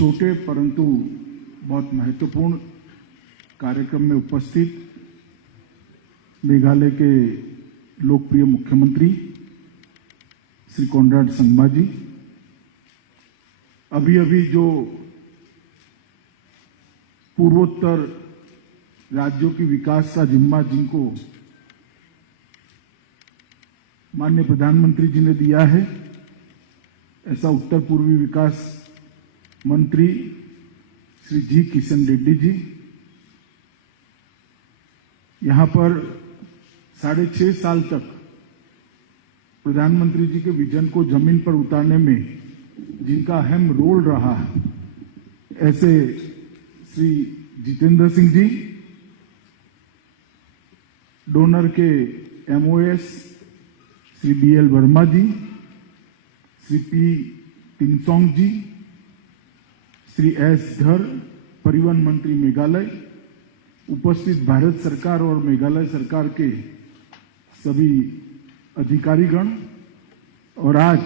छोटे परंतु बहुत महत्वपूर्ण कार्यक्रम में उपस्थित मेघालय के लोकप्रिय मुख्यमंत्री श्री कोनराड संगमा जी, अभी जो पूर्वोत्तर राज्यों की विकास का जिम्मा जिनको माननीय प्रधानमंत्री जी ने दिया है, ऐसा उत्तर पूर्वी विकास मंत्री श्री जी किशन रेड्डी जी यहां पर 6.5 साल तक प्रधानमंत्री जी के विजन को जमीन पर उतारने में जिनका अहम रोल रहा है, ऐसे श्री जितेंद्र सिंह जी, डोनर के MOS श्री BL वर्मा जी, श्री P तिंगसोंग जी, श्री S धर, परिवहन मंत्री मेघालय, उपस्थित भारत सरकार और मेघालय सरकार के सभी अधिकारीगण और आज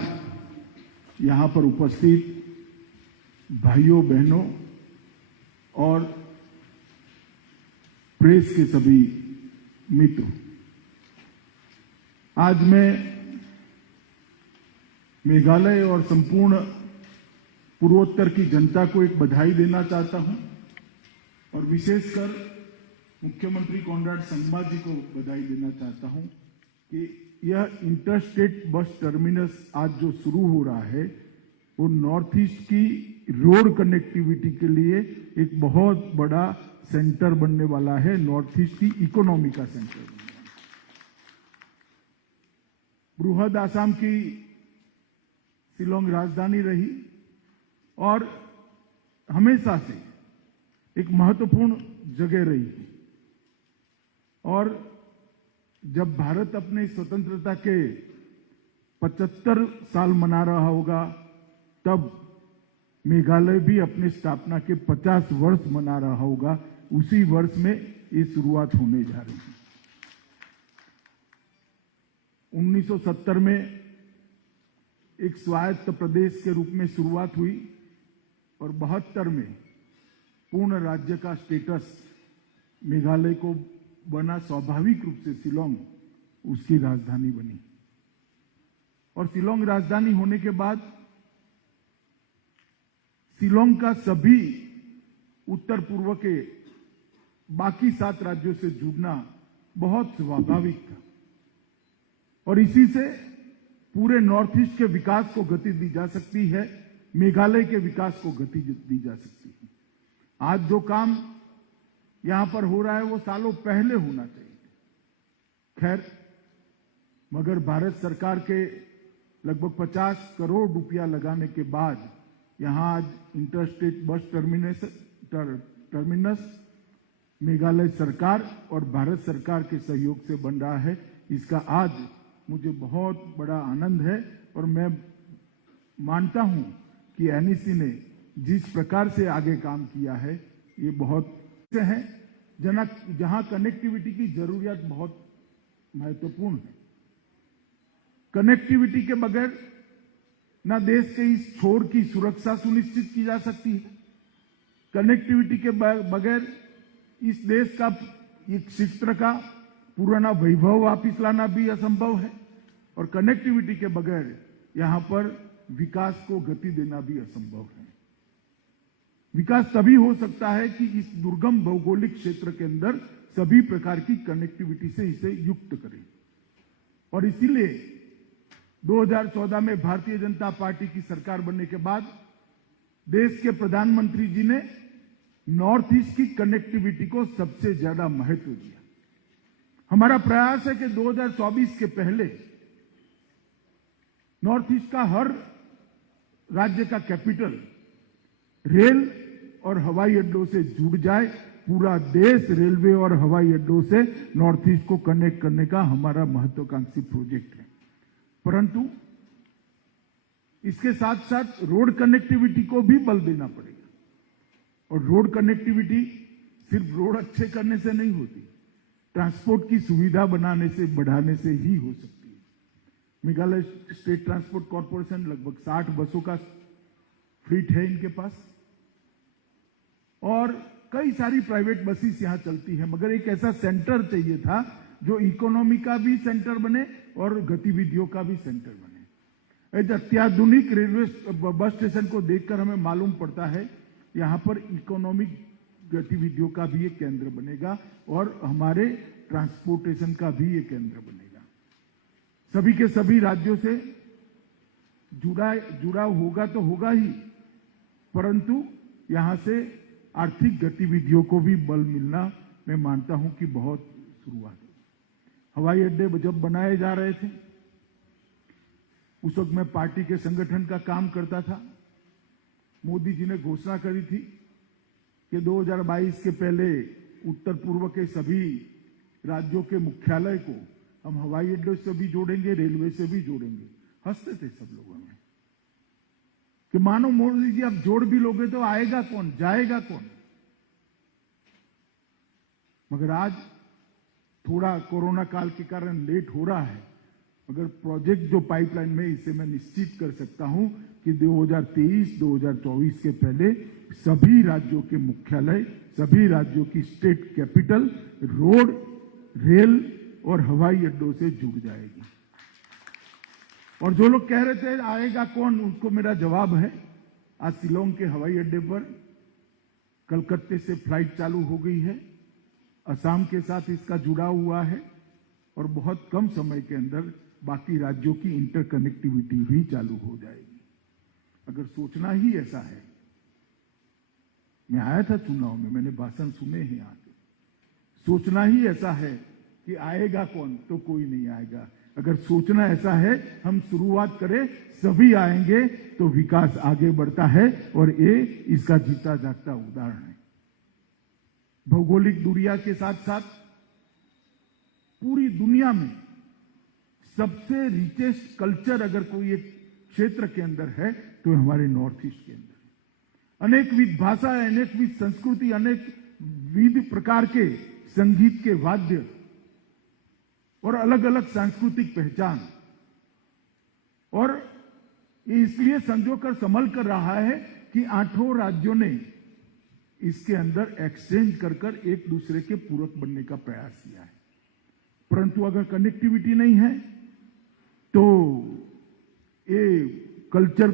यहां पर उपस्थित भाइयों बहनों और प्रेस के सभी मित्र, आज मैं मेघालय और संपूर्ण पूर्वोत्तर की जनता को एक बधाई देना चाहता हूं और विशेषकर मुख्यमंत्री कोनराड संगमा जी को बधाई देना चाहता हूं कि यह इंटरस्टेट बस टर्मिनस आज जो शुरू हो रहा है वो नॉर्थ ईस्ट की रोड कनेक्टिविटी के लिए एक बहुत बड़ा सेंटर बनने वाला है, नॉर्थ ईस्ट की इकोनॉमी का सेंटर बनने वाला है। बृहद आसाम की शिलोंग राजधानी रही और हमेशा से एक महत्वपूर्ण जगह रही और जब भारत अपने स्वतंत्रता के 75 साल मना रहा होगा तब मेघालय भी अपनी स्थापना के 50 वर्ष मना रहा होगा। उसी वर्ष में ये शुरुआत होने जा रही है। 1970 में एक स्वायत्त प्रदेश के रूप में शुरुआत हुई और 72 में पूर्ण राज्य का स्टेटस मेघालय को बना। स्वाभाविक रूप से शिलोंग उसकी राजधानी बनी और शिलोंग राजधानी होने के बाद शिलोंग का सभी उत्तर पूर्व के बाकी 7 राज्यों से जुड़ना बहुत स्वाभाविक था और इसी से पूरे नॉर्थ ईस्ट के विकास को गति दी जा सकती है, मेघालय के विकास को गति दी जा सकती है। आज जो काम यहां पर हो रहा है वो सालों पहले होना चाहिए। खैर, मगर भारत सरकार के लगभग 50 करोड़ रुपया लगाने के बाद यहां आज इंटरस्टेट बस टर्मिनस मेघालय सरकार और भारत सरकार के सहयोग से बन रहा है। इसका आज मुझे बहुत बड़ा आनंद है और मैं मानता हूं कि NEC ने जिस प्रकार से आगे काम किया है ये बहुत से है जहां कनेक्टिविटी की जरूरियत बहुत महत्वपूर्ण है। कनेक्टिविटी के बगैर ना देश के इस छोर की सुरक्षा सुनिश्चित की जा सकती है, कनेक्टिविटी के बगैर इस देश का एक क्षेत्र का पुराना वैभव वापिस लाना भी असंभव है और कनेक्टिविटी के बगैर यहां पर विकास को गति देना भी असंभव है। विकास तभी हो सकता है कि इस दुर्गम भौगोलिक क्षेत्र के अंदर सभी प्रकार की कनेक्टिविटी से इसे युक्त करें और इसीलिए 2014 में भारतीय जनता पार्टी की सरकार बनने के बाद देश के प्रधानमंत्री जी ने नॉर्थ ईस्ट की कनेक्टिविटी को सबसे ज्यादा महत्व दिया। हमारा प्रयास है कि 2024 के पहले नॉर्थ ईस्ट का हर राज्य का कैपिटल रेल और हवाई अड्डों से जुड़ जाए। पूरा देश रेलवे और हवाई अड्डों से नॉर्थ ईस्ट को कनेक्ट करने का हमारा महत्वाकांक्षी प्रोजेक्ट है। परंतु इसके साथ साथ रोड कनेक्टिविटी को भी बल देना पड़ेगा और रोड कनेक्टिविटी सिर्फ रोड अच्छे करने से नहीं होती, ट्रांसपोर्ट की सुविधा बनाने से बढ़ाने से ही हो सकती है। मेघालय स्टेट ट्रांसपोर्ट कॉर्पोरेशन लगभग 60 बसों का फ्लीट है इनके पास और कई सारी प्राइवेट बसेस यहाँ चलती है, मगर एक ऐसा सेंटर चाहिए था जो इकोनॉमी का भी सेंटर बने और गतिविधियों का भी सेंटर बने। एक अत्याधुनिक रेलवे बस स्टेशन को देखकर हमें मालूम पड़ता है यहाँ पर इकोनॉमिक गतिविधियों का भी एक केंद्र बनेगा और हमारे ट्रांसपोर्टेशन का भी एक केंद्र बनेगा। सभी के सभी राज्यों से जुड़ा होगा तो होगा ही, परंतु यहां से आर्थिक गतिविधियों को भी बल मिलना मैं मानता हूं कि बहुत शुरुआत है। हवाई अड्डे जब बनाए जा रहे थे उस वक्त मैं पार्टी के संगठन का काम करता था। मोदी जी ने घोषणा करी थी कि 2022 के पहले उत्तर पूर्व के सभी राज्यों के मुख्यालय को हम हवाई अड्डे से भी जोड़ेंगे, रेलवे से भी जोड़ेंगे। हंसते थे सब लोगों में कि मानो मोदी जी आप जोड़ भी लोगे तो आएगा कौन, जाएगा कौन। मगर आज थोड़ा कोरोना काल के कारण लेट हो रहा है, मगर प्रोजेक्ट जो पाइपलाइन में, इसे मैं निश्चित कर सकता हूं कि 2023-2024 के पहले सभी राज्यों के मुख्यालय, सभी राज्यों की स्टेट कैपिटल रोड, रेल और हवाई अड्डों से जुड़ जाएगी। और जो लोग कह रहे थे आएगा कौन, उनको मेरा जवाब है, आज शिलोंग के हवाई अड्डे पर कलकत्ते से फ्लाइट चालू हो गई है, असम के साथ इसका जुड़ा हुआ है और बहुत कम समय के अंदर बाकी राज्यों की इंटरकनेक्टिविटी भी चालू हो जाएगी। अगर सोचना ही ऐसा है, मैं आया था चुनाव में, मैंने भाषण सुने हैं यहाँ के, सोचना ही ऐसा है कि आएगा कौन, तो कोई नहीं आएगा। अगर सोचना ऐसा है हम शुरुआत करें, सभी आएंगे तो विकास आगे बढ़ता है और ये इसका जीता जागता उदाहरण है। भौगोलिक दूरिया के साथ साथ पूरी दुनिया में सबसे रिचेस्ट कल्चर अगर कोई एक क्षेत्र के अंदर है तो हमारे नॉर्थ ईस्ट के अंदर अनेकविध भाषा, अनेकविध संस्कृति, अनेक विविध प्रकार के संगीत के वाद्य और अलग अलग सांस्कृतिक पहचान, और ये इसलिए संजो कर संभल कर रहा है कि 8 राज्यों ने इसके अंदर एक्सचेंज कर कर एक दूसरे के पूरक बनने का प्रयास किया है। परंतु अगर कनेक्टिविटी नहीं है तो ये कल्चर